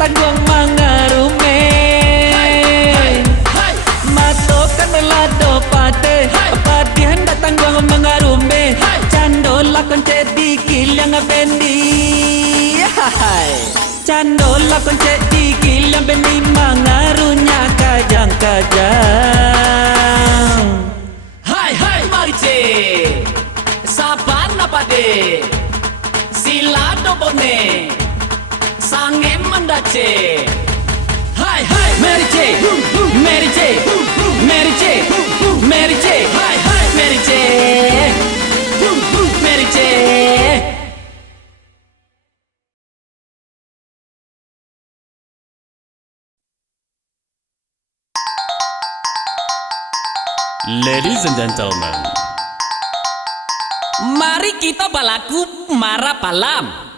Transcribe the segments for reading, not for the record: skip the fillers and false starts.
datang guang mangarume. Matokan melado pade, padihan datang guang mangarume. Candola konce dikil yang bendi. Candola konce dikil yang bendi mangarunya kajang-kajang. Hai hai mari ce, sabar napa de, sila dobone, sange mandace. Hai hai Mary J, Mary J, Mary J, Mary J, hai hai Mary J, Mary J. Ladies and gentlemen, Mari kita balaku mara palam.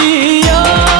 Iya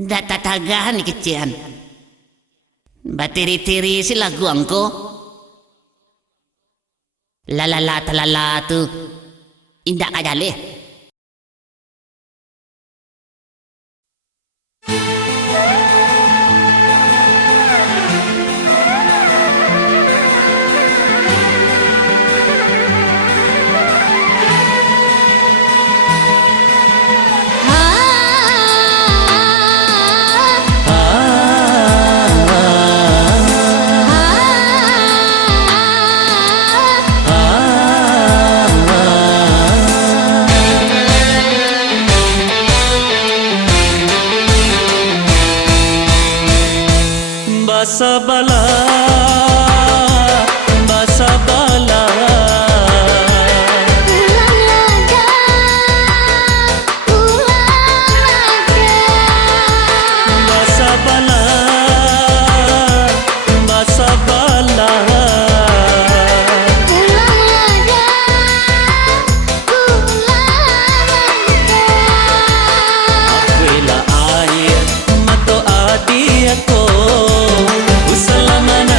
Datatagaan ni kecian. Batiri-tiri si lagu angko. Lalala talala tu. Indak kajale. Basabala, basabala. Basabala, basabala. Akuila air, mato adi ako. Usalamana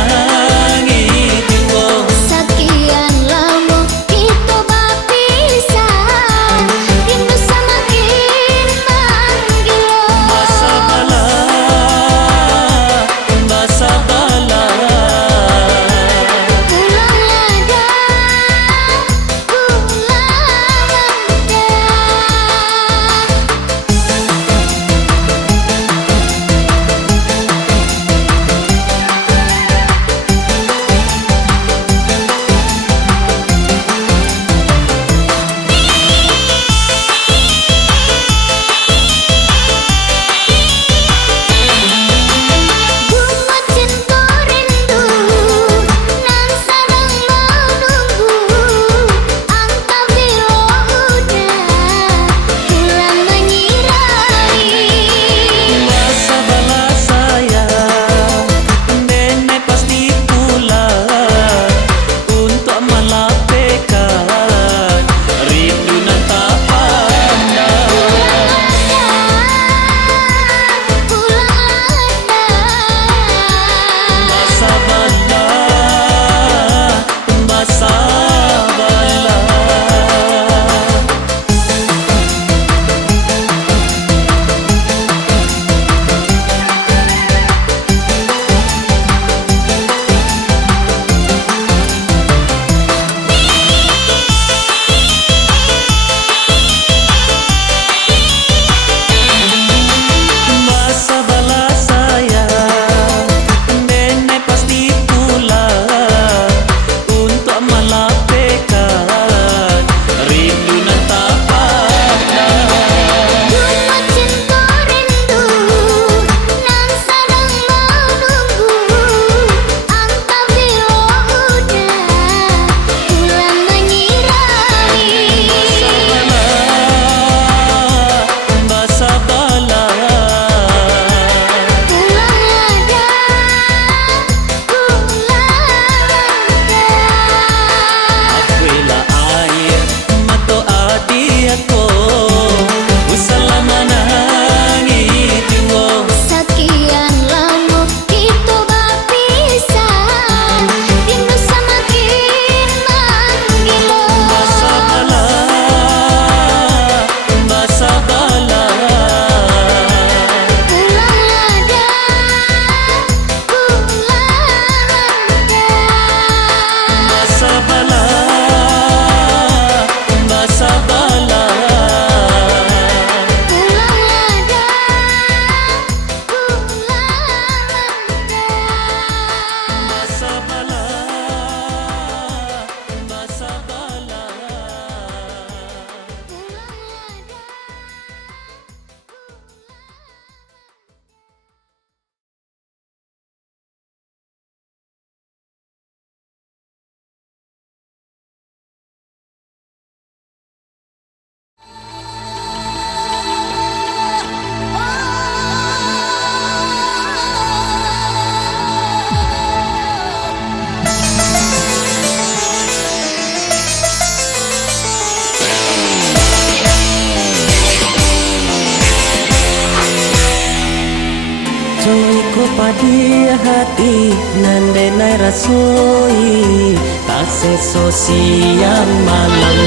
Ko padia hati nandenai rasoi tak seso siang malam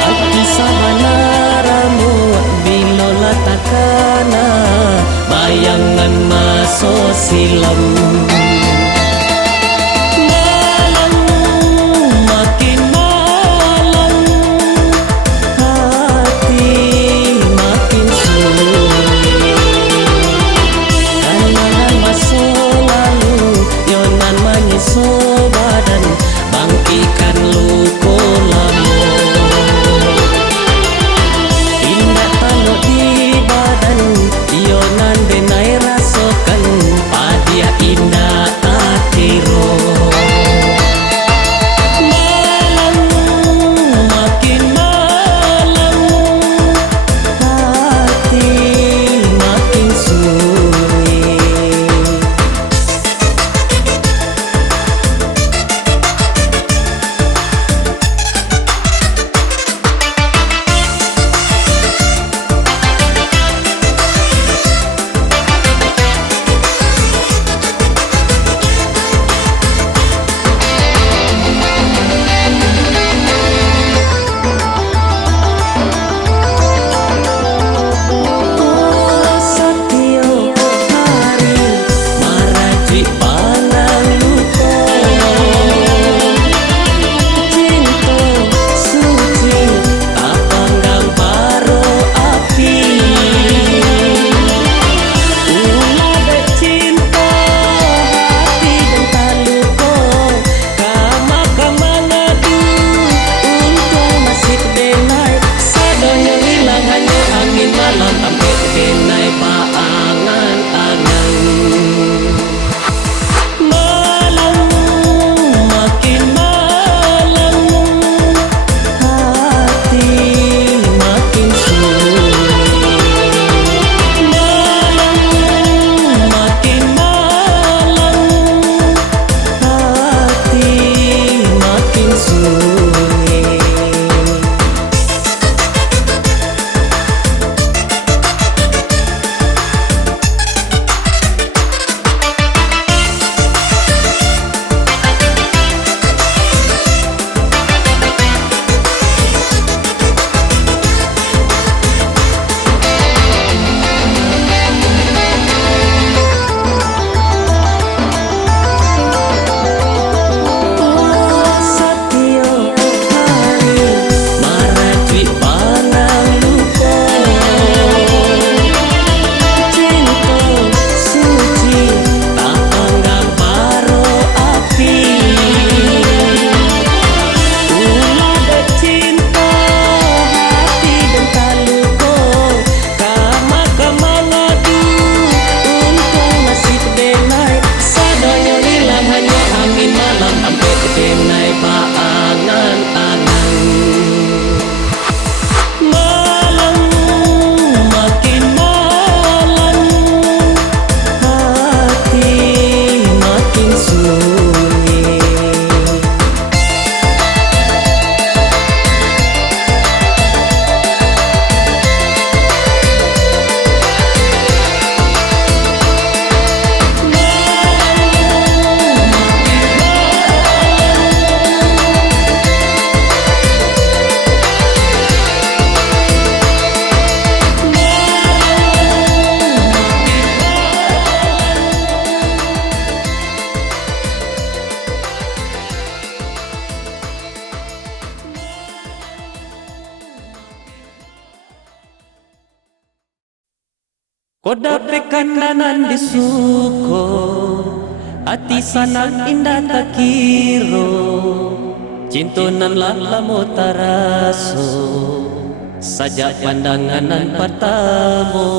hati sabanaramu bilola takana bayangan maso silam malam makin malam hati makin sulit kenangan masa lalu yonan menyiso badan bangkikan luka lama indah taluk di badan yonan denai rasakan padia indah akiro malam makin malam hati makin sulit. Kodape kandanan di suko, hati sanang indah tak kiro, cintunan lamo taraso, sajak pandanganan pertama.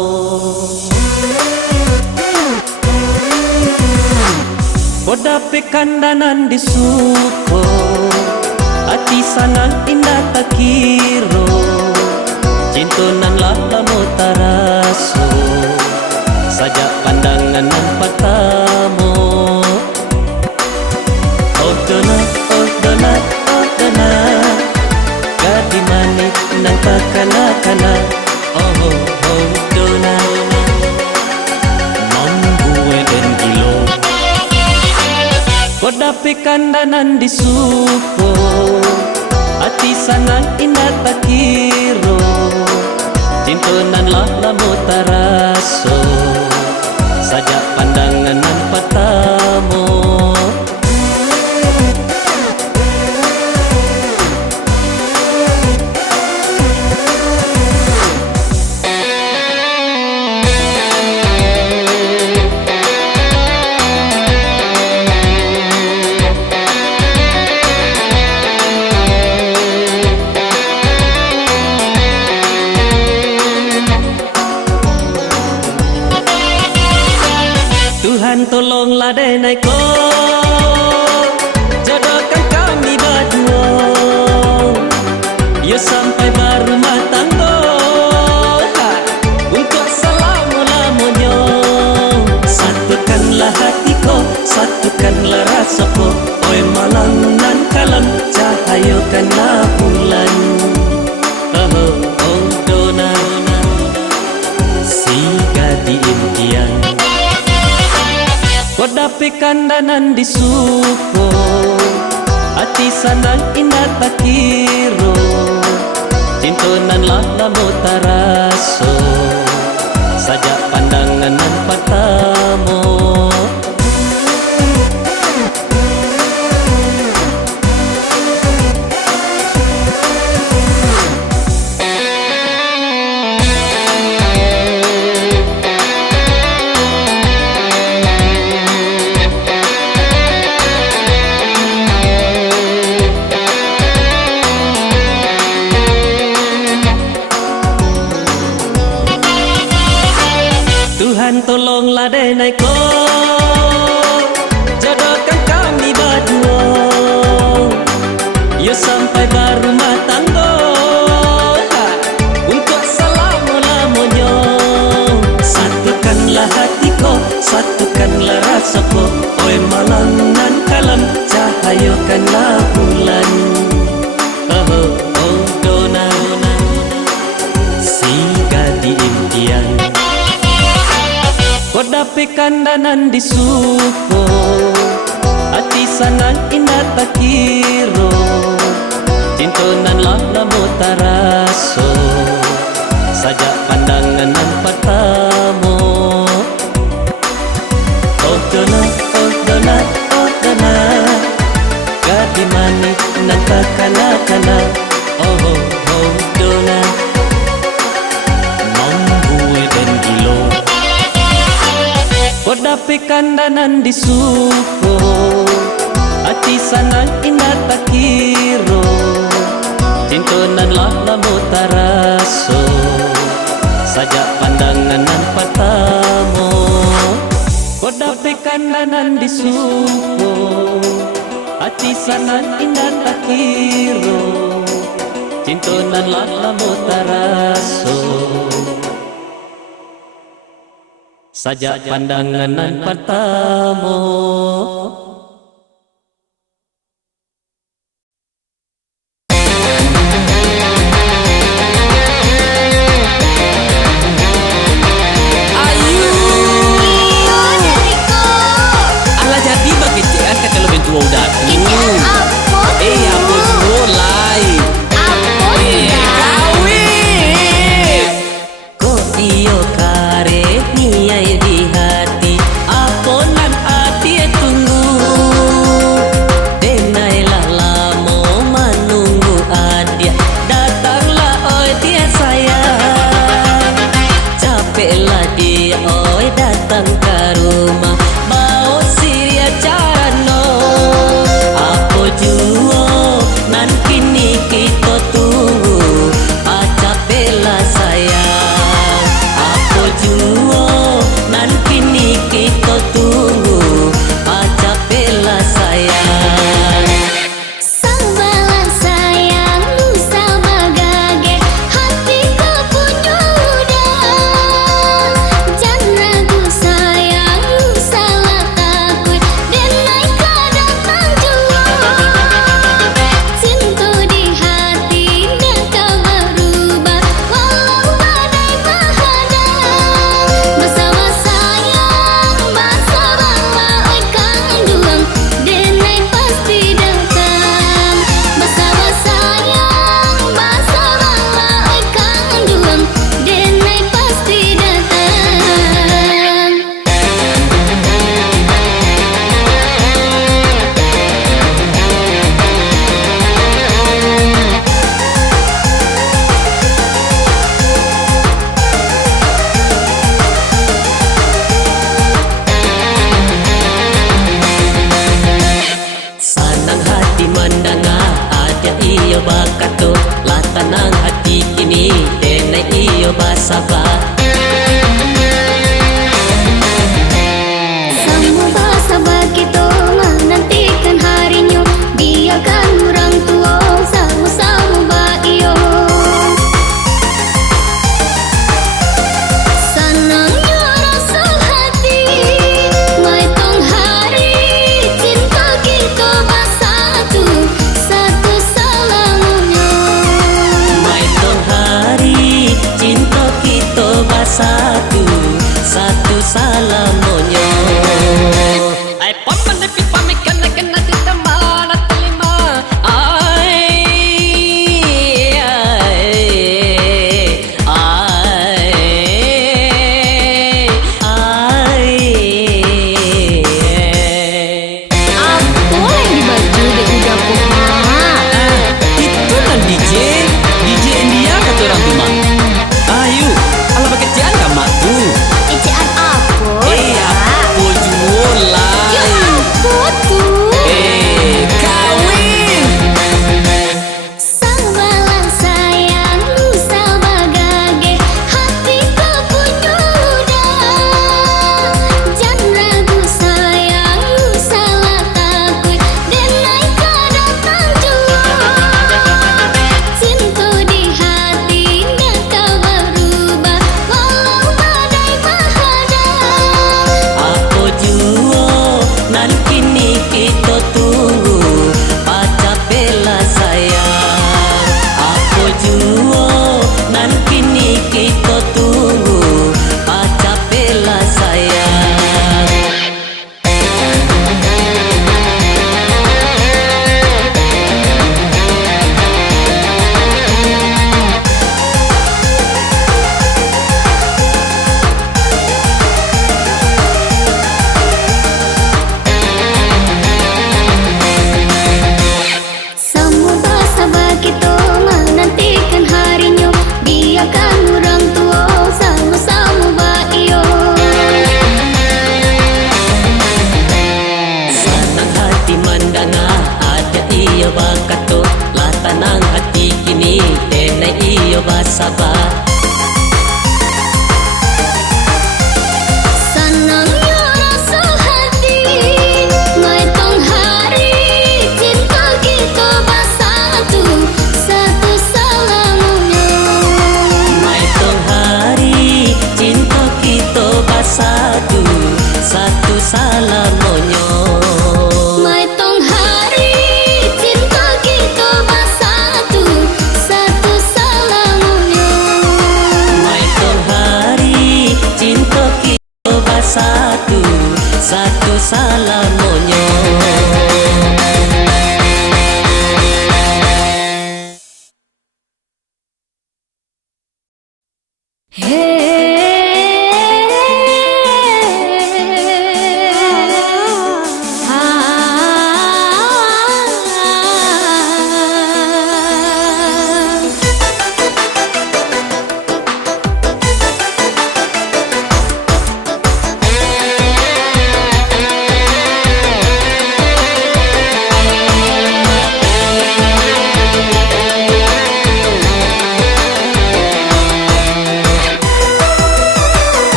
Kodape kandanan di suko, hati sanang indah tak kiro, cintunan lamo taraso, sajak pandangan nan pertama. Oh donat, oh donat, oh donat, gadi manik nang takana-kana. Oh oh oh donat, Kodapi kandanan di suko, ati sanang indah tak kiro, cintonan lah lamu taraso, sajak pandangan nan patamu. Tuhan tolonglah denai ko, jodohkan kami berdua, ya sampai berumah tangga, untuk selama-lamanya. Satukanlah hatiku, satukanlah rasaku, oi malam nan kalam, cahayakanlah bulan. Oh dona, si gadi impian. Kodapi kandanan di suko, ati sanang indah tak kiro, cintonan lah lamu taraso, sajak pandangan nan patamu. Tuhan tolonglah denai ko, jodohkan kami berdua, ya sampai berumah tangga, untuk selama-lamanya. Satukanlah hatiku, satukanlah rasaku, oi malam nan kalam, cahayakanlah bulan. Oh dona, si gadi impian. Kodapi kandanan di suko, ati sanang indah tak kiro, cintonan lah lamu taraso, sajak pandangan nan patamu. Oh dona, oh dona, oh dona, gadi manis nan kakana-kana. Oh dona, mambu dan gilo. Kodapi kandanan di suko, ati sanang indah tak kiro, cintonan lah lamu taraso, sajak pandangan nan patamu. Kodapi kandanan di suko, ati sanang indah tak kiro, cintonan lah lamu taraso, sajak pandangan nan patamu. Alah jadi bagi cian kata lebih tua udah. Ini apa? Apa mulai? Kawin. Ko iyo kare niai di hati, aponan hati tunggu. lagu satu salam monyo. Ai paman de pipa me kana kana di tamana telima. Aku yang di baju dek udah Itu kan DJ India kata orang tu mak. Ayo, ala pakai cian mak tu.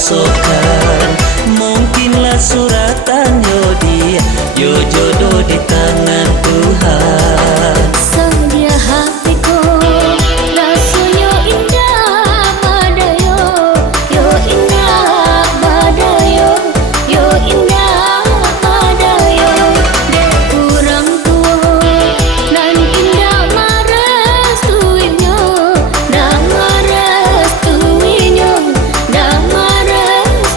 pasokan. Mungkinlah suratan yo dia, yo jodoh di tangan Tuhan. Sedia hatiku rasanya indah badayo, yo indah badayo, yo indah badayo. Dek kurang tua dan indah marestuinyo, dah marestuinyo, dah marestuinyo.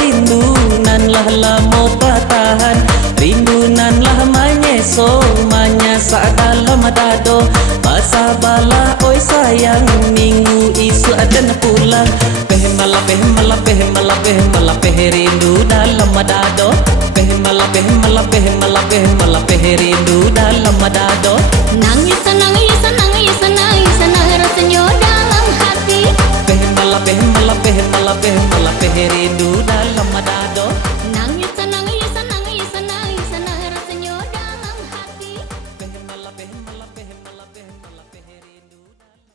rindu nan lah lamo patahan, rindu nan lah manyeso manyasa dalam dado. Masa bala oi sayang, minggu isu adan pulang. Pehmala pehmala pehmala pehmala rindu dalam dado. Pehmala pehmala pehmala pehmala rindu dalam dado. Nangis nangis nangis nangis rasanya dalam hati. Pehmala pehmala pehmala pehmala rindu dalam dado. Nangis nangis nangis nangis rasanya dalam hati. Pehmala pehmala pehmala pehmala rindu dalam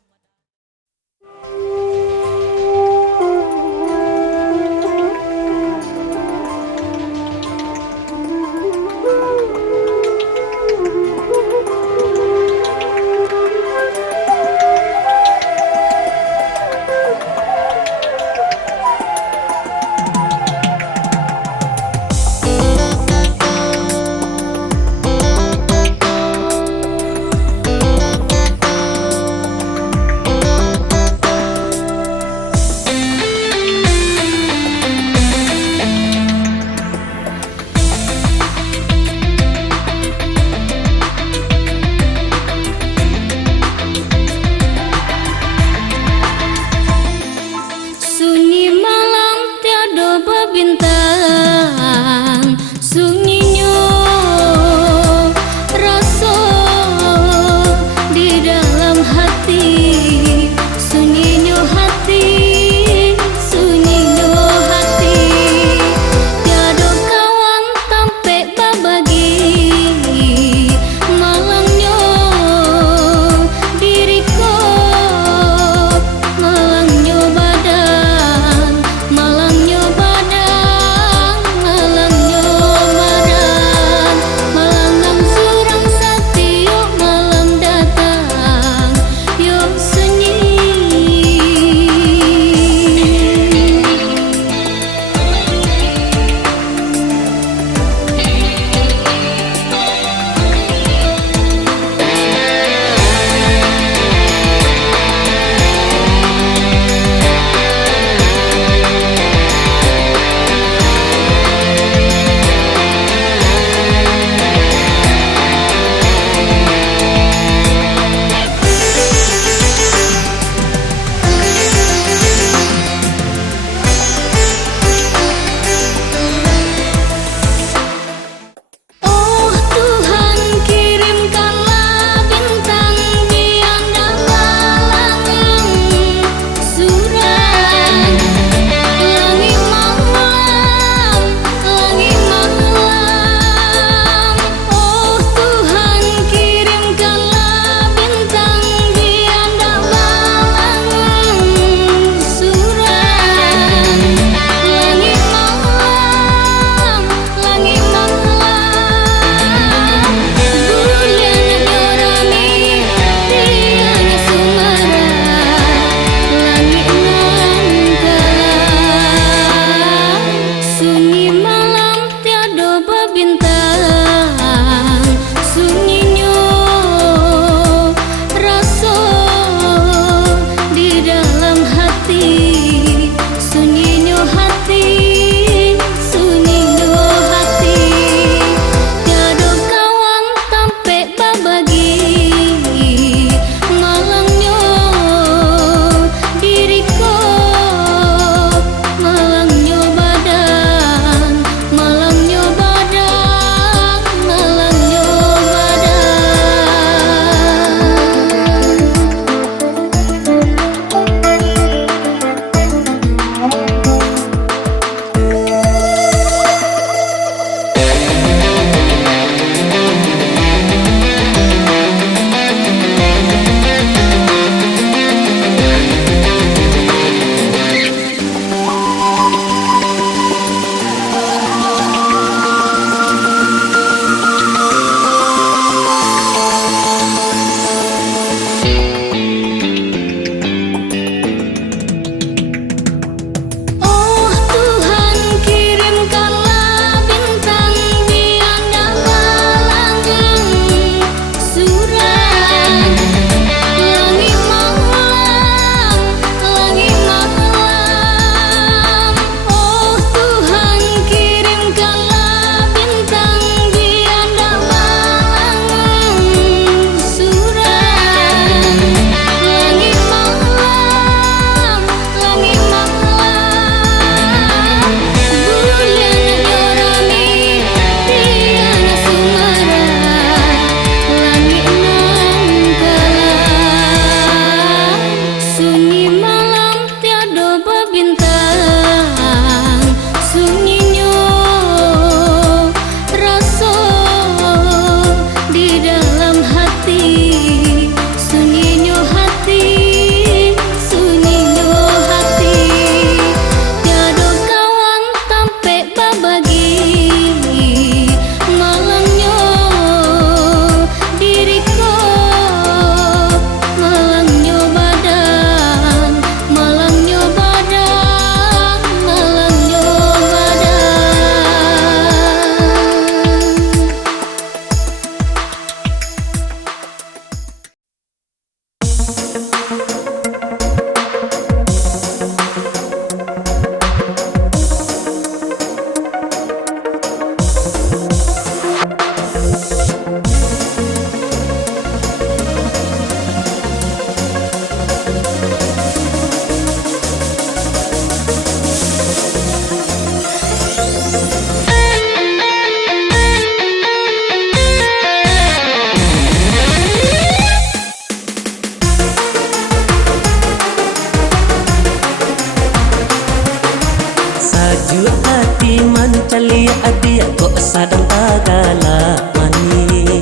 hati mencali adia kok sadang tagala mani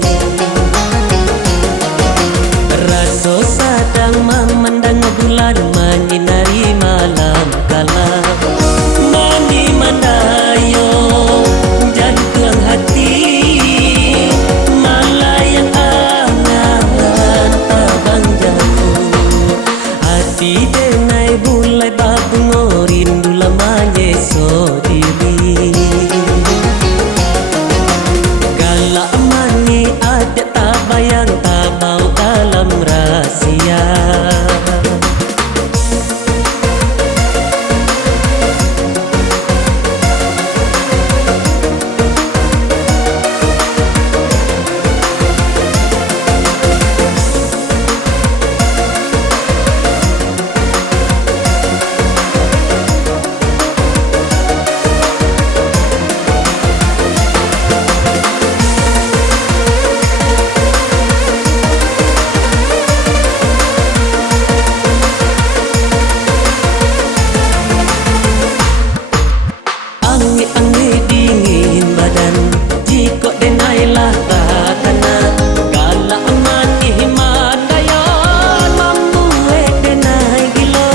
Raso sadang memandang bulan menyinari malam gelap Mani mandayo jantung hati Malayang angan tabang jauh Hati denai bulai babungo rindu lamanya so diri Galak mani ada tabayang tabau dalam rahasia Angin dingin badan jika denailah takana Galak mani mandaya mampu denai gilo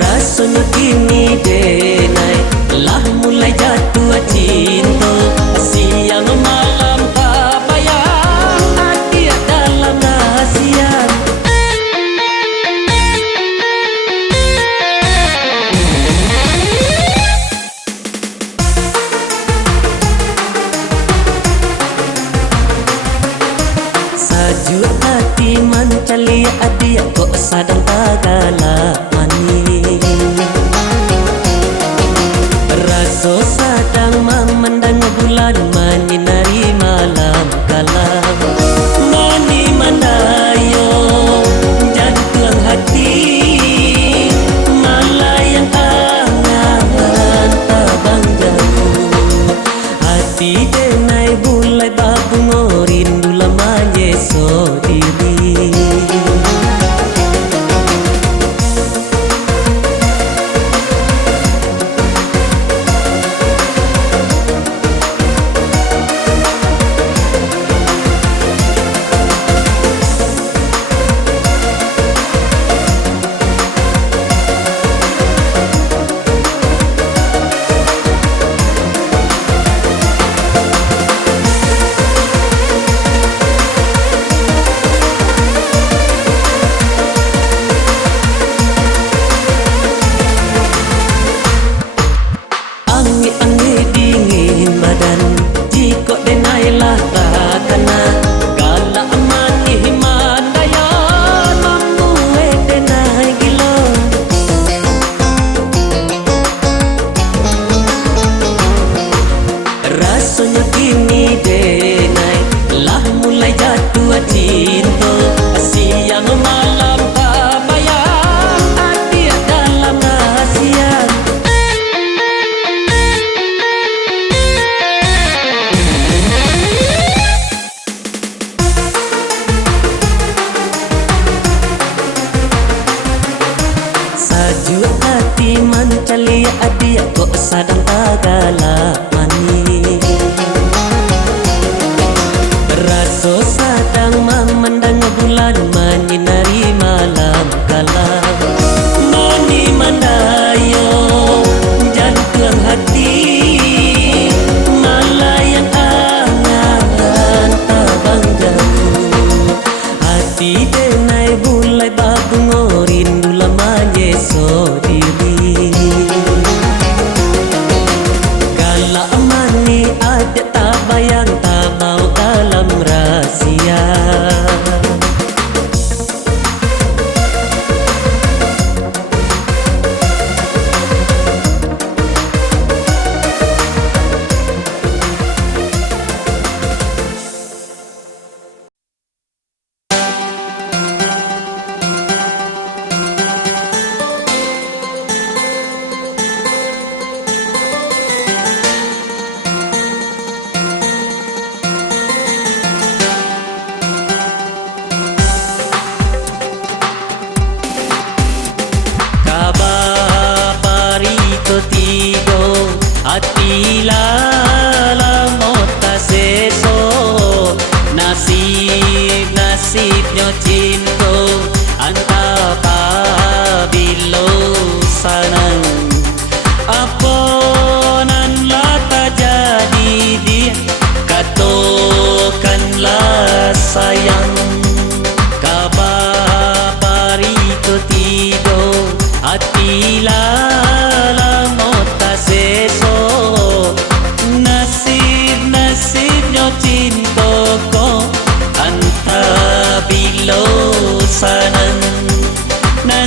Rasanya kini denai lah mulai jatuh cinta Siang malam tak bayang hati dalam rahasia Saju hati mencali adia kok sadang tagala mani Raso sadang memandang bulan menyinari malam gelap Mani mandayo jantung hati Malayang angan tabang jauh Hati denai bulai babungo rindu lamanya so diri Angin dingin badan jika denailah takana Galak mani mandaya mampu denai gilo Rasanya kini denai lah mulai jatuh cinta Siang malam tak bayang hati dalam rahasia Saju hati mencali adia kok sadang tagala mani Raso sadang memandang bulan menyinari malam gelap Mani mandayo jantung hati Malayang angan tabang jauh Hati denai bulai babungo rindu lamanya so diri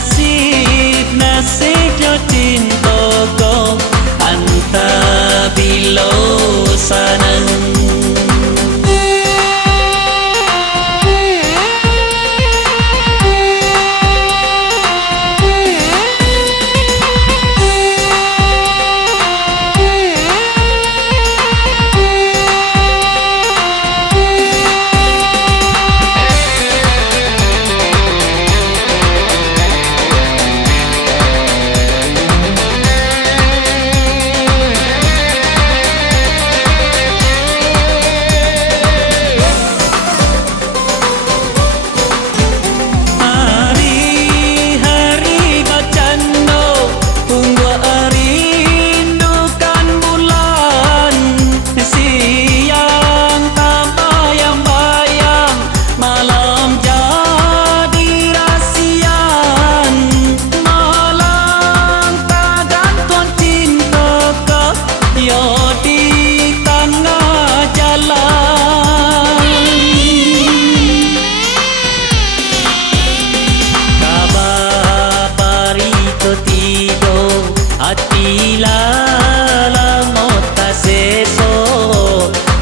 Nasib-nasibnya cintaku anta bila sanang.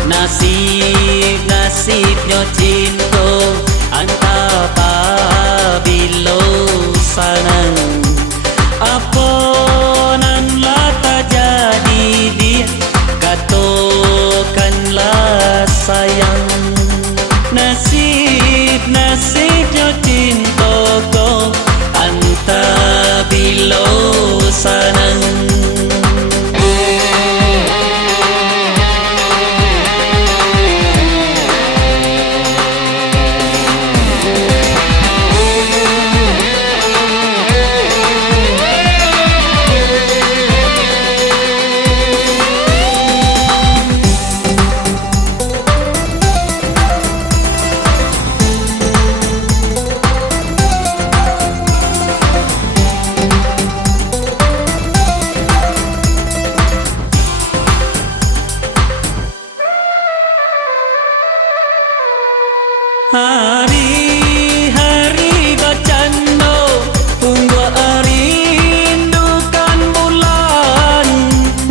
Nasib-nasibnya cinta anta pabilo sanang. Apa nan lah tak jadi dia, katakanlah sayang. Nasib-nasibnya cintaku anta bilo sanang. Hari-hari bercanda tunggu rindukan bulan,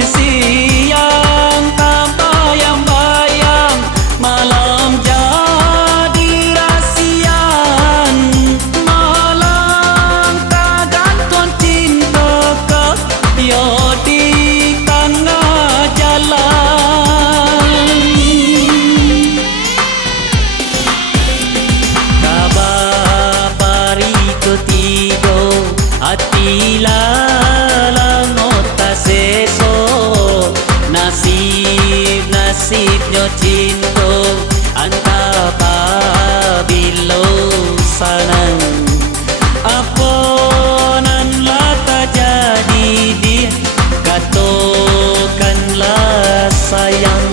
siang tanpa yang bayang, malam jadi rahsian. Malam tak gantung cintaku yo di tengah jalan. Hati lalang otak seso, nasib-nasibnya cinta anta pabilo sanang. Apa nan lah tak jadi dia, katakanlah sayang.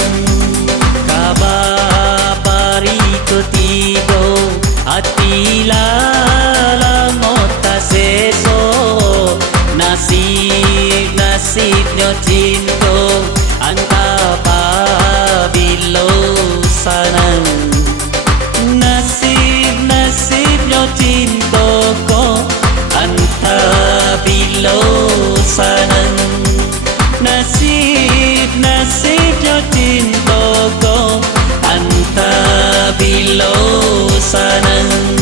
Kabar pari ketiga hati lalang otak seso, nasib-nasibnya cinta anta pabilo sanang. Nasib-nasibnya cintaku anta bilo sanang. Nasib-nasibnya cintaku anta bilo sanang.